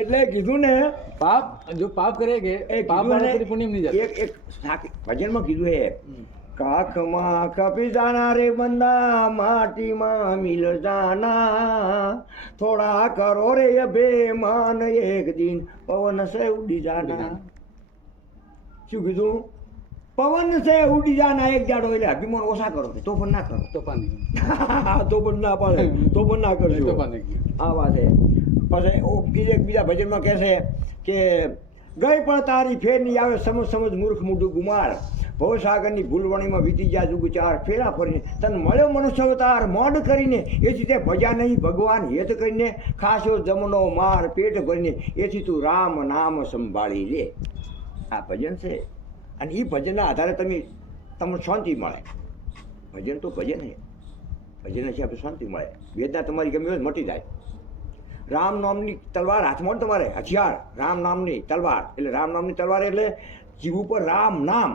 એટલે કીધું ને પાપ જો પાપ કરે કે એ પાપ કીધું વાળા ને, કદી પુણ્ય નહીં જાય. એક ભજનમાં કીધું હે કાખમાં કપી જાના રે બંદા માટીમાં મિલ જાના થોડા કરો રે અભિમાન એક દિન પવન સે ઉડી જાના. શું કીધું? પવન સે ઉડી જાના એક જાડો એટલે અભિમાન ઓછા કરો તોફાન ના કરો. તોફાન નહીં. તોફાન ના પાડે તોફાન ના કરજો. તોફાન નહીં. આ વાત છે. પછી બીજા ભજનમાં કહે છે કે ગઈ પણ તારી ફેર નહીં આવે સમજ સમજ મૂર્ખ મૂઢું ગુમાર ભવસાગરની ભૂલવણીમાં વીતી જા જુગ ચાર ફેરા ફરીને તને મળ્યો મનુષ્ય અવતાર મોડ કરીને એથી તે ભજા નહીં ભગવાન હેત કરીને ખાસો જમનો માર પેટ ભરીને એથી તું રામ નામ સંભાળી લે. આ ભજન છે અને એ ભજનના આધારે તમને શાંતિ મળે. ભજન તો ભજન છે, ભજન છે આપણે શાંતિ મળે. વેદના તમારી ગમે હોય મટી જાય. રામ નામની તલવાર હાથમાં તમારે હથિયાર રામ નામની તલવાર એટલે રામ નામની તલવાર એટલે જીવ ઉપર રામ નામ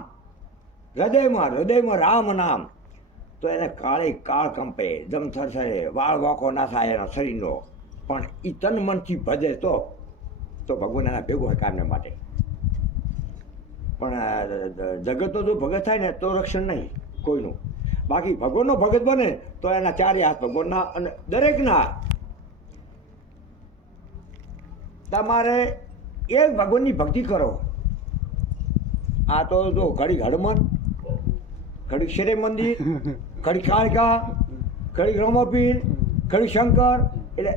હૃદયમાં રામ નામ તો એને કાળ કંપે દમ થરથરે વાળ વાંકો ના થાય એના શરીરનો પણ એ તન મનથી ભજે તો ભગવાન એના ભેગો હોય કામને માટે. પણ જગતનો જો ભગત થાય ને તો રક્ષણ નહીં કોઈનું. બાકી ભગવાનનો ભગત બને તો એના ચારે હાથ ભગવાનના અને દરેકના. તમારે એક ભગવાનની ભક્તિ કરો. આ તો જો ઘડી હનુમાન, ઘડી શેરે મંદિર, ઘડી કાળકા, ઘડી રમપીર, ઘડી શંકર એટલે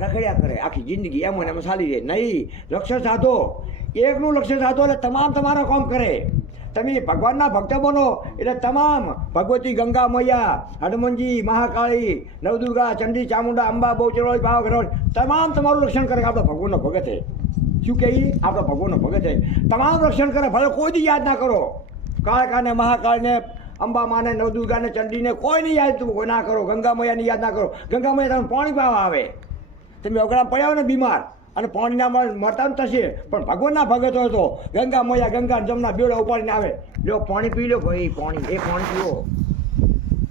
રખડ્યા કરે આખી જિંદગી એમ એમ ચાલી રહે. નહીં, લક્ષ્ય સાધો. એકનું લક્ષ્ય સાધો એટલે તમામ તમારા કામ કરે. તમે ભગવાનના ભક્ત બનો એટલે તમામ ભગવતી ગંગા મૈયા, હનુમાનજી, મહાકાળી, નવદુર્ગા, ચંડી, ચામુંડા, અંબા, બહુચરોળી, પાવાગઢ તમામ તમારું રક્ષણ કરે. આપણો ભગવાનનો ભગત છે. શું કહે? આપણો ભગવાનનો ભગત છે. તમામ રક્ષણ કરે. ભલે કોઈ દી યાદ ના કરો. કાળકાને, મહાકાળને, અંબા માને, નવદુર્ગાને, ચંડીને કોઈને યાદ કોઈ ના કરો. ગંગા મૈયાને યાદ ના કરો. ગંગા મૈયા તમને પાણી પાવા આવે. તમે અગડા પડ્યા હોય ને બીમાર અને પાણીના મરતા જ થશે પણ ભગવાનના ભગત હોય તો ગંગા મૈયા ગંગા જમના બેડા ઉપાડીને આવે. લો પાણી પી લો ભાઈ, પાણી પીવો.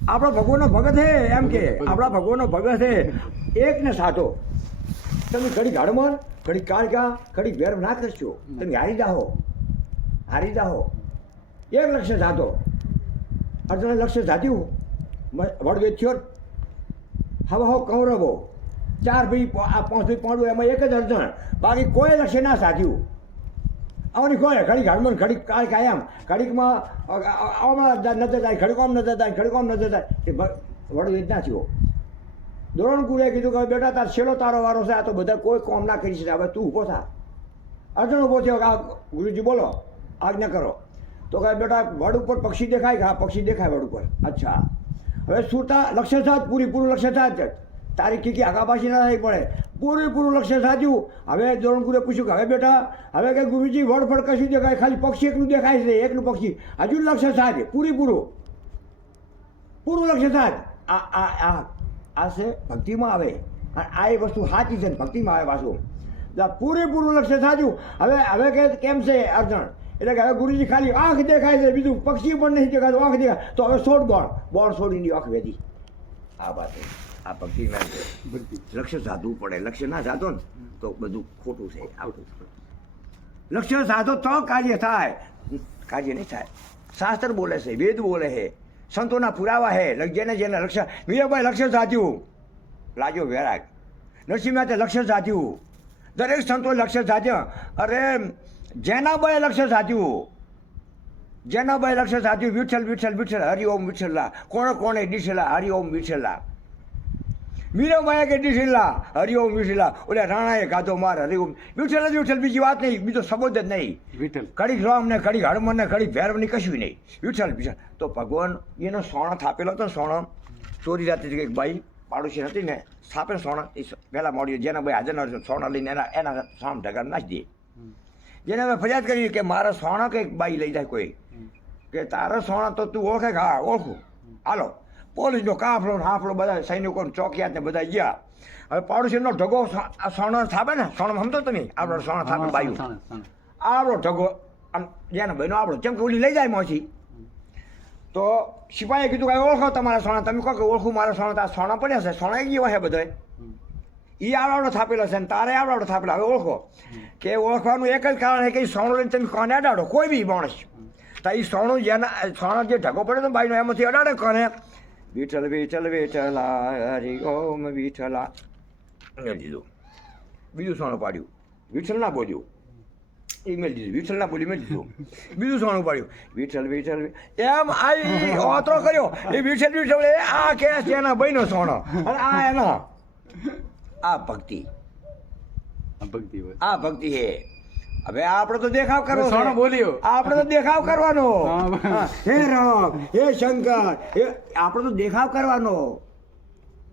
આપણો ભગવાનનો ભગત છે એમ કે આપણા ભગવાનનો ભગત છે. એકને સાધો. તમે ઘડી ગાડમાં ઘડી કાળકા ઘડી વેર ના કરશો. તમે હારી જાઓ. એક લક્ષ્ય સાધો. અર્જુને લક્ષ્ય સાધ્યું વડવેદ થયો. હવે હો કૌરવો 4 ભાઈ 5 ભાઈ પાંડુ એમાં એક જ અર્જુન. બાકી કોઈ લક્ષ્ય ના સાધ્યું. આવની કોઈ ઘડી ઘાડમાં ઘડીક કાળક એમ ઘડીકમાં આમાં નજર જાય, ઘડીક આમ નજર જાય, ઘડીક આમ નજર જાય. એ વડવેદ ના થયો. ધોરણ ગુરુએ કીધું કે બેટા તાર છેલ્લો તારો વારો છે. આ તો બધા કોઈ કામ ના કરી શકે. હવે તું ઊભો થા. અર્જુન ઊભો થયો. આ ગુરુજી બોલો, આજ્ઞા કરો. તો કહે બેટા વડ ઉપર પક્ષી દેખાય કે? હા પક્ષી દેખાય વડ ઉપર. અચ્છા હવે સુરતા લક્ષ્ય સાધ, પૂરું લક્ષ્ય સાધ. તારી કીકી આગાપાછી ના થઈ પડે. પૂરું લક્ષ્ય સાધ્યું. હવે ધોરણ ગુરુએ પૂછ્યું કે હવે બેટા હવે કે ગુરુજી વડ ફડ કશું દેખાય, ખાલી પક્ષી એકલું દેખાય છે. એકલું પક્ષી. હજુ લક્ષ્ય સાધ પૂરું લક્ષ્ય સાધ. આ છે ભક્તિમાં આવે. અને આ એ વસ્તુ સાચી છે ભક્તિમાં આવે પાછું. પૂરું લક્ષ્ય સાધ્યું. હવે કે કેમ છે અર્જુન? એટલે કે હવે ગુરુજી ખાલી આંખ દેખાય છે, બીજું પક્ષી પણ નહીં દેખાતું, આંખ દેખાય. તો હવે છોડ બોણ છોડીની આંખ વેધી. આ વાત છે. આ ભક્તિમાં લક્ષ્ય સાધવું પડે. લક્ષ્ય ના સાધો ને તો બધું ખોટું છે. આવતું લક્ષ્ય સાધો તો કાર્ય થાય. કાર્ય નહીં થાય. શાસ્ત્ર બોલે છે, વેદ બોલે છે, સંતોના પુરાવા છે. જેને લક્ષ્ય મીરાબાઈ લક્ષ્ય સાધ્યું, લાજો વેરાગ. નરસિંહ મહેતા લક્ષ્ય સાધ્યું. દરેક સંતોએ લક્ષ્ય સાધ્યું. અરે જેનાબાઈએ લક્ષ્ય સાધ્યું. વિઠ્ઠલ હરિઓમ વિઠ્ઠલા. કોણે ડીસેલા હરિઓમ વિઠ્ઠલા. મીરાબાઈએ કે ડીસેલા હરિઓમ વિઠ્ઠલા. ઓલા રાણાએ ગાધો માર હરિઓમ વિઠ્ઠલ. બીજી વાત નહીં, બીજો શબ્દ જ નહીં. વિઠ્ઠલ કડી રામ ને કડી હનુમાન ને કડી ભૈરવની કશું નહીં. વિઠ્ઠલ. તો ભગવાન એનો સોણા થાપેલો હતો. સોણો ચોરી રાતે એક બાઈ પાડોશી હતી ને સ્થાપે સોણા એ પહેલાં મળ્યો. જેના ભાઈ હાજર ન સોના લઈને એના સામ ઢગા નાખી દે. જેને હવે ફરિયાદ કરી કે મારા સોના કંઈક બાઈ લઈ જાય કોઈ કે તારા સોના તો તું ઓળખે કે હા ઓળખું. હાલો પોલીસનો કાફલો હાફલો બધા સૈનિકો ચોકિયાત ને બધા ગયા. હવે પાડોશીનો ઢગો સોના થાપે ને સોનામાં સમજો તમે આપણો સોના થાપે બાયું આપણો ઢગો જેનો બહેનો આપણો જેમ કે ઓલી લઈ જાય મોછી. તો સિપાહીએ કીધું કે ઓળખો તમારા સોના. તમે કહો કે ઓળખું મારા સોના. તો આ સોના પડ્યા છે. સોના ગયો હે બધા એ આવડાવડો થાપેલો છે ને તારે આવડાવડો થાપેલો. હવે ઓળખો કે ઓળખવાનું એક જ કારણ છે કે એ સોનું લઈને તમે કોને અડાડો, કોઈ બી માણસ તો એ સોનું જેના સોનો જે ઢગો પડ્યો ને બાઈનો એમાંથી અડાડે કોને, વિઠ્ઠલ વિઠ્ઠલ વિઠ્ઠલા હરિ ઓમ વિઠ્ઠલા મેળ દીધું. બીજું સોનું પાડ્યું, વિઠ્ઠલ ના બોલ્યું એ મેળ દીધું, વિઠ્ઠલ ના બોલ્યું મેળ દીધું. બીજું સોનું પાડ્યું, વિઠ્ઠલ વિઠ્ઠલ એમ આ ઓતરો કર્યો. એ વિઠ્ઠલ વિઠ્ઠલ એ આ કે છે એના બહેનો સોનો અને આ એના. આ ભક્તિ, ભક્તિ હોય. આ ભક્તિ હે. હવે આપણે તો દેખાવ કરવો છે. સોનો બોલ્યો. આપણે તો દેખાવ કરવાનો. હા. હા, હે રામ હે શંકર હે, આપણે તો દેખાવ કરવાનો.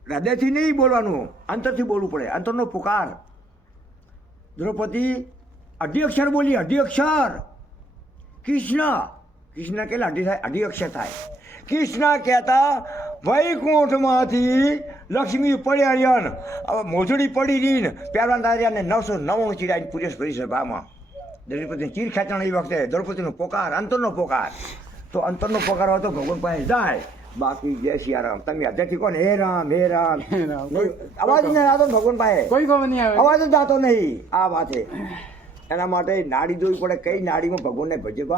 હૃદયથી નહીં બોલવાનું, અંતરથી બોલવું પડે. અંતરનો પુકાર. દ્રૌપદી અઢી અક્ષર બોલી, અઢી અક્ષર. કૃષ્ણ કૃષ્ણ કેટલા અઢી થાય? અઢી અક્ષર થાય. કૃષ્ણ કહેતા વૈકુંઠમાંથી લક્ષ્મી પડ્યા, હવે મોજડી પડી રહી ને પહેરવાન દારિયાને 999 ચીડાઈને પુરેશ ભરી સભામાં દ્રૌપદીને ચીર ખેંચાણ એ વખતે દ્રૌપદીનો પોકાર, અંતરનો પોકાર. તો અંતરનો પોકાર હોય તો ભગવાન પાસે જાય. બાકી જય સિયારામ તમે હજારથી કોને હે રામ હે રામ નહીં, અવાજ નહીં આવતો ને ભગવાન પાસે, કોઈ ખબર નહીં આવે. અવાજ જ જાતો નહીં. આ વાત છે. એના માટે નાડી જોવી પડે, કઈ નાડીમાં ભગવાનને ભજવા.